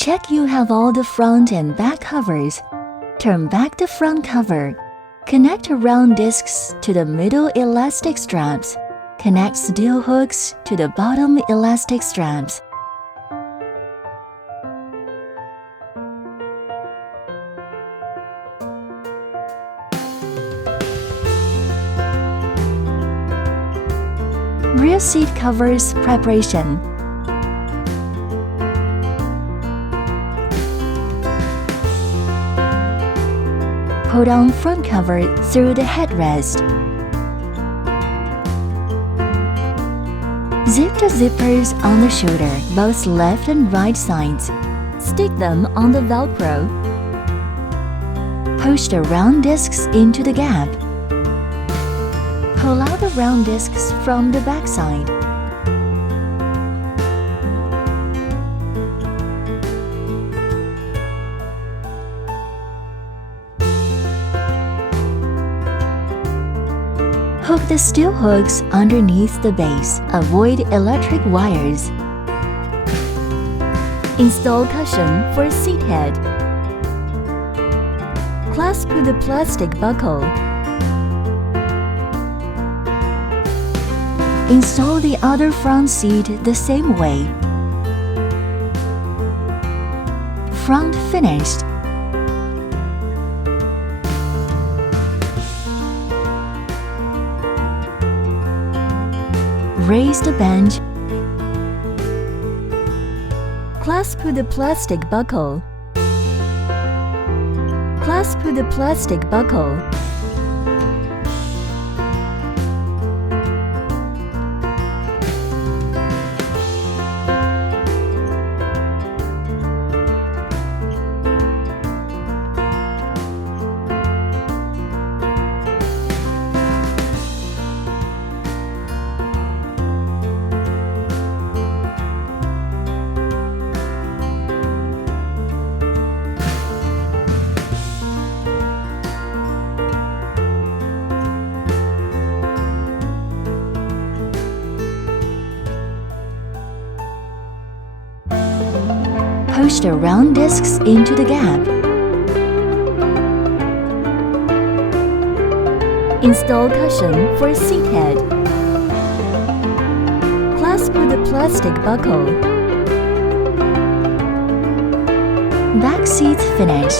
Check you have all the front and back covers. Turn back the front cover. Connect round discs to the middle elastic straps. Connect steel hooks to the bottom elastic straps. Rear seat covers preparation. Pull down front cover through the headrest. Zip the zippers on the shoulder, both left and right sides. Stick them on the Velcro. Push the round discs into the gap. Pull out the round discs from the backside. Hook the steel hooks underneath the base. Avoid electric wires. Install cushion for seat head. Clasp the plastic buckle. Install the other front seat the same way. Front finished. Raise the bench. Clasp the plastic buckle. Clasp the plastic buckle. Push the round discs into the gap. Install cushion for seat head. Clasp the plastic buckle. Back seat finished.